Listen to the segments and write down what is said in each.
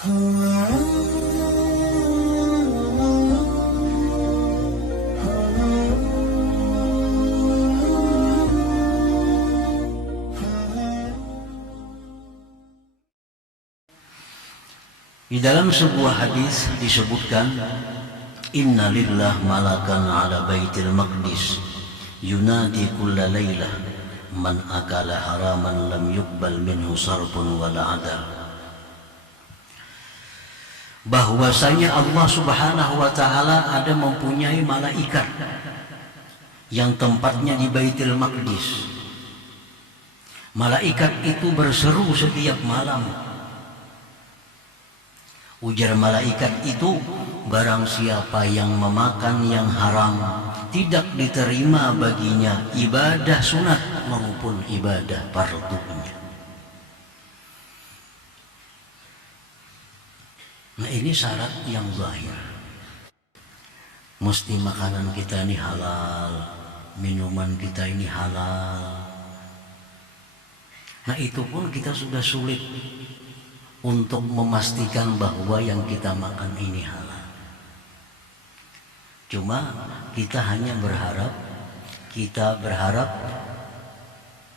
Di dalam sebuah hadis disebutkan, Inna lillah malakan ala baitil maqdis yunadi kulla laylah man akala haraman lam yuqbal minhu sarfun wala adal. Bahwasanya Allah subhanahu wa ta'ala ada mempunyai malaikat yang tempatnya di Baitul Maqdis. Malaikat itu berseru setiap malam. Ujar malaikat itu, barang siapa yang memakan yang haram, tidak diterima baginya ibadah sunat maupun ibadah fardunya. Nah, ini syarat yang zahir. Mesti makanan kita ini halal, minuman kita ini halal. Nah, itu pun kita sudah sulit untuk memastikan bahwa yang kita makan ini halal. Cuma kita hanya berharap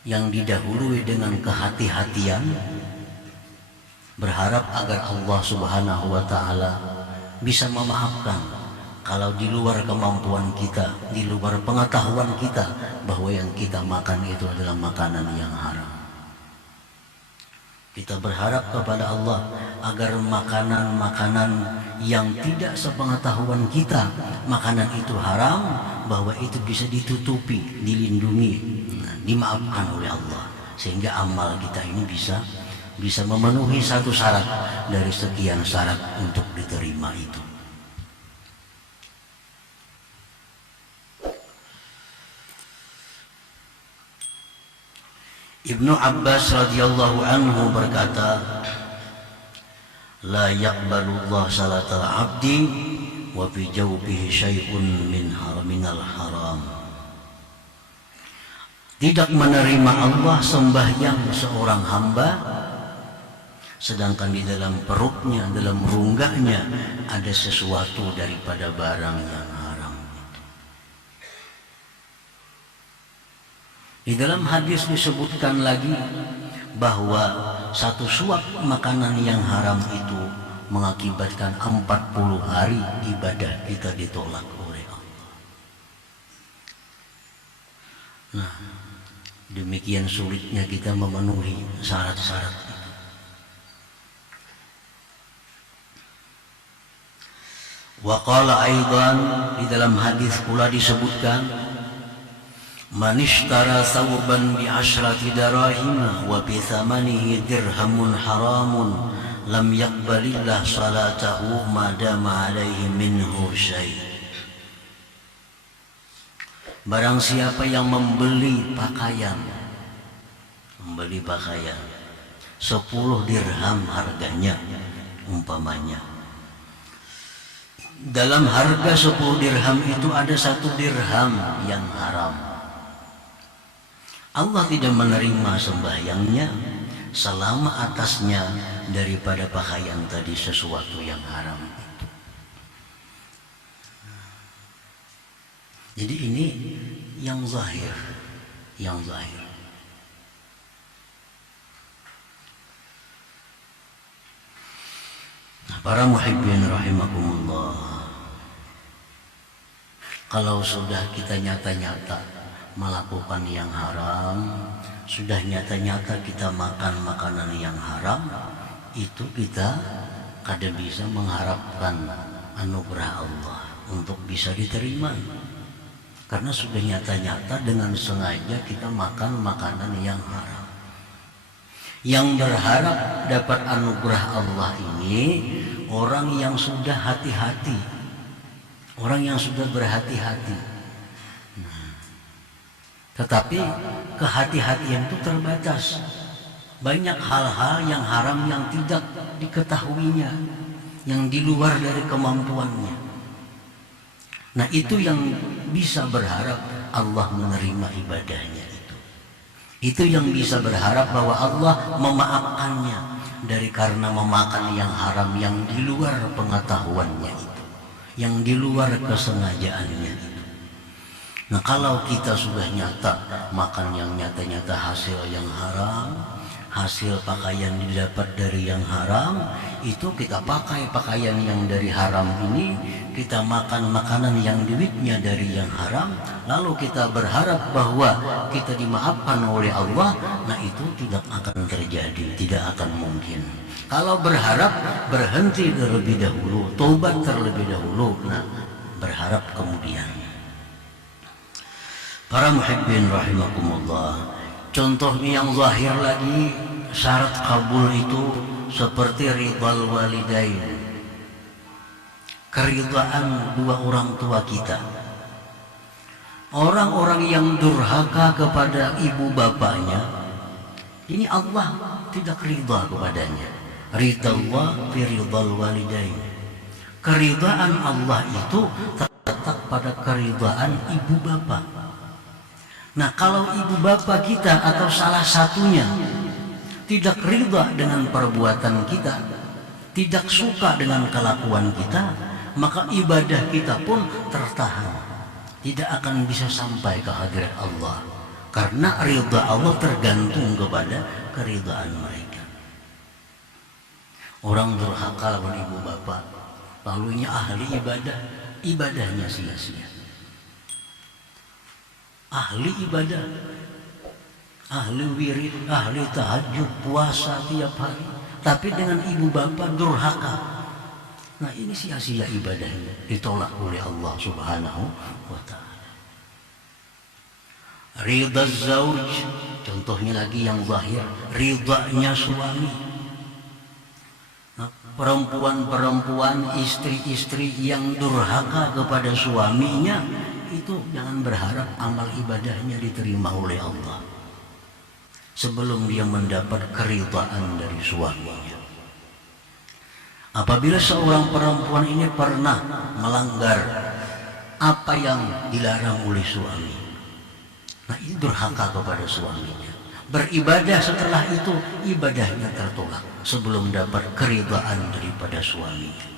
yang didahului dengan kehati-hatian, berharap agar Allah subhanahu wa ta'ala bisa memaafkan kalau di luar kemampuan kita, di luar pengetahuan kita, bahwa yang kita makan itu adalah makanan yang haram. Kita berharap kepada Allah agar makanan-makanan yang tidak sepengetahuan kita, makanan itu haram, bahwa itu bisa ditutupi, dilindungi, dimaafkan oleh Allah, sehingga amal kita ini bisa memenuhi satu syarat dari sekian syarat untuk diterima itu. Ibnu Abbas radhiyallahu anhu berkata, la yaqbalullah salatal abdi wa fi jawbihi syai'un minal haram. Tidak menerima Allah sembahyang seorang hamba sedangkan di dalam perutnya, dalam rongganya ada sesuatu daripada barang yang haram. Di dalam hadis disebutkan lagi bahwa satu suap makanan yang haram itu mengakibatkan 40 hari ibadah kita ditolak oleh Allah. Nah, demikian sulitnya kita memenuhi syarat-syarat itu. Wa qala aidan, di dalam hadis pula disebutkan, man ishtara thawban bi 'ashrati darahima wa bi thamanihi dirhamun haramun lam yaqbalillah salatahu ma dama 'alaihi minhu syai'. Barang siapa yang membeli pakaian 10 dirham harganya umpamanya, dalam harga 10 dirham itu ada 1 dirham yang haram, Allah tidak menerima sembahyangnya selama atasnya daripada pakaian tadi sesuatu yang haram itu. Jadi ini yang zahir, Nah, para muhibbin rahimakumullah, kalau sudah kita nyata-nyata melakukan yang haram, sudah nyata-nyata kita makan makanan yang haram, itu kita kada bisa mengharapkan anugerah Allah untuk bisa diterima, karena sudah nyata-nyata dengan sengaja kita makan makanan yang haram. Yang berharap dapat anugerah Allah ini orang yang sudah hati-hati, orang yang sudah berhati-hati. Tetapi kehati-hatian itu terbatas. Banyak hal-hal yang haram yang tidak diketahuinya, yang di luar dari kemampuannya. Nah, itu yang bisa berharap Allah menerima ibadahnya itu. Itu yang bisa berharap bahwa Allah memaafkannya, dari karena memakan yang haram yang di luar pengetahuannya itu, yang di luar kesengajaannya itu. Nah, kalau kita sudah nyata makan yang nyata-nyata hasil yang haram, hasil pakaian didapat dari yang haram, itu kita pakai pakaian yang dari haram ini, kita makan makanan yang duitnya dari yang haram, lalu kita berharap bahwa kita dimaafkan oleh Allah, nah itu tidak akan terjadi, tidak akan mungkin. Kalau berharap, berhenti terlebih dahulu, taubat terlebih dahulu, nah berharap kemudian. Para muhibbin rahimakumullah, contohnya yang zahir lagi, syarat kabul itu seperti ridal walidain, keridhaan dua orang tua kita. Orang-orang yang durhaka kepada ibu bapaknya, ini Allah tidak ridha kepadanya. Ridallah fi ridal walidain, keridhaan Allah itu terletak pada keridhaan ibu bapak. Nah, kalau ibu bapak kita atau salah satunya tidak ridha dengan perbuatan kita, tidak suka dengan kelakuan kita, maka ibadah kita pun tertahan, tidak akan bisa sampai ke hadirat Allah, karena ridha Allah tergantung kepada keridhaan mereka. Orang durhaka lawan ibu bapak, lalunya ahli ibadah, ibadahnya sia-sia. Ahli ibadah, ahli wirid, ahli tahajud, puasa tiap hari, tapi dengan ibu bapak durhaka. Nah, ini sia-sia ibadahnya, ditolak oleh Allah Subhanahu wa ta'ala. Ridha zauj, contohnya lagi yang zahir, ridhanya suami. Nah, perempuan-perempuan, istri-istri yang durhaka kepada suaminya, itu jangan berharap amal ibadahnya diterima oleh Allah sebelum dia mendapat keridhaan dari suaminya. Apabila seorang perempuan ini pernah melanggar apa yang dilarang oleh suami, nah ini durhaka kepada suaminya, beribadah setelah itu ibadahnya tertolak sebelum dapat keridhaan daripada suaminya.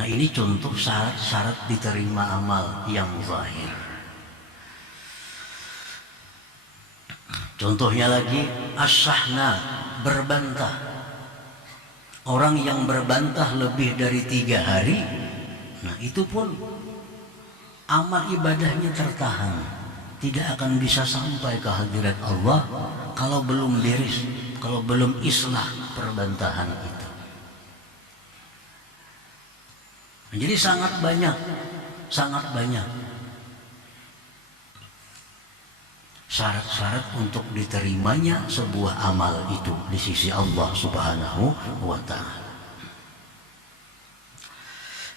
Nah, ini contoh syarat-syarat diterima amal yang zahir. Contohnya lagi, as-sahna, berbantah. Orang yang berbantah lebih dari 3 hari, nah itu pun amal ibadahnya tertahan, tidak akan bisa sampai ke hadirat Allah kalau belum beres, kalau belum islah perbantahan itu. Jadi sangat banyak syarat-syarat untuk diterimanya sebuah amal itu di sisi Allah Subhanahu wa ta'ala.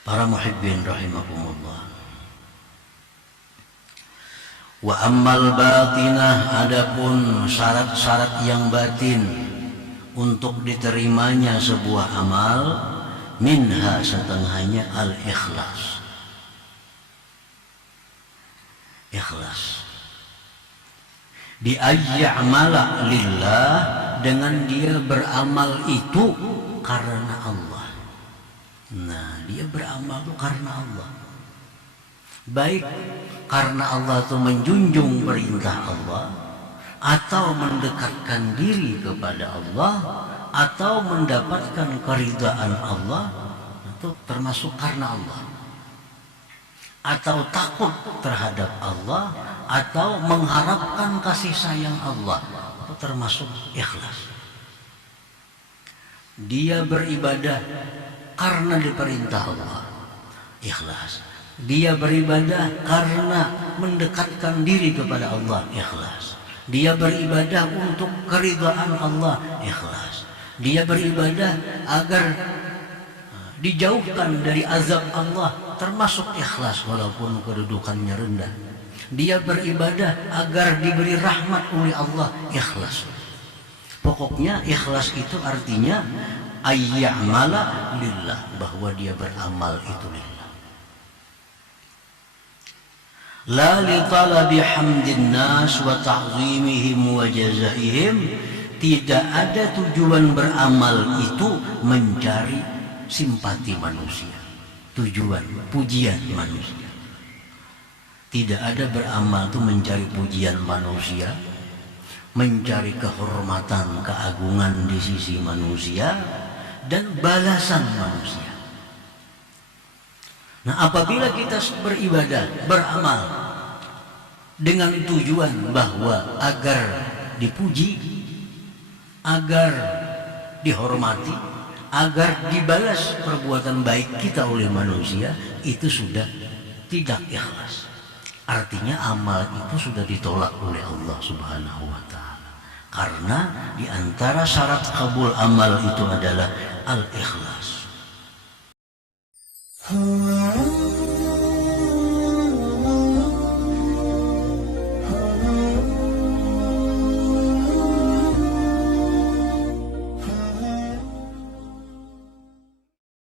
Para muhibbin rahimakumullah. Wa ammal batinah, adapun syarat-syarat yang batin untuk diterimanya sebuah amal, minha setengahnya al-ikhlas. Ikhlas. Di ayya'mala lillah, dengan dia beramal itu karena Allah. Nah, dia beramal itu karena Allah. Baik karena Allah itu menjunjung perintah Allah, atau mendekatkan diri kepada Allah, atau mendapatkan keridhaan Allah, itu termasuk karena Allah. Atau takut terhadap Allah, atau mengharapkan kasih sayang Allah, itu termasuk ikhlas. Dia beribadah karena diperintah Allah, ikhlas. Dia beribadah karena mendekatkan diri kepada Allah, ikhlas. Dia beribadah untuk keridhaan Allah, ikhlas. Dia beribadah agar dijauhkan dari azab Allah, termasuk ikhlas walaupun kedudukannya rendah. Dia beribadah agar diberi rahmat oleh Allah, ikhlas. Pokoknya ikhlas itu artinya ayya'mala lillah, bahwa dia beramal itu lillah. La li talabi hamdin nas wa ta'zimihim wa jazaihim, Tidak ada tujuan beramal itu mencari simpati manusia, tujuan pujian manusia. Tidak ada beramal itu mencari pujian manusia, mencari kehormatan, keagungan di sisi manusia, dan balasan manusia. Nah, apabila kita beribadah, beramal dengan tujuan bahwa agar dipuji, agar dihormati, agar dibalas perbuatan baik kita oleh manusia, itu sudah tidak ikhlas. Artinya amal itu sudah ditolak oleh Allah Subhanahu wa Ta'ala. Karena di antara syarat kabul amal itu adalah al-ikhlas.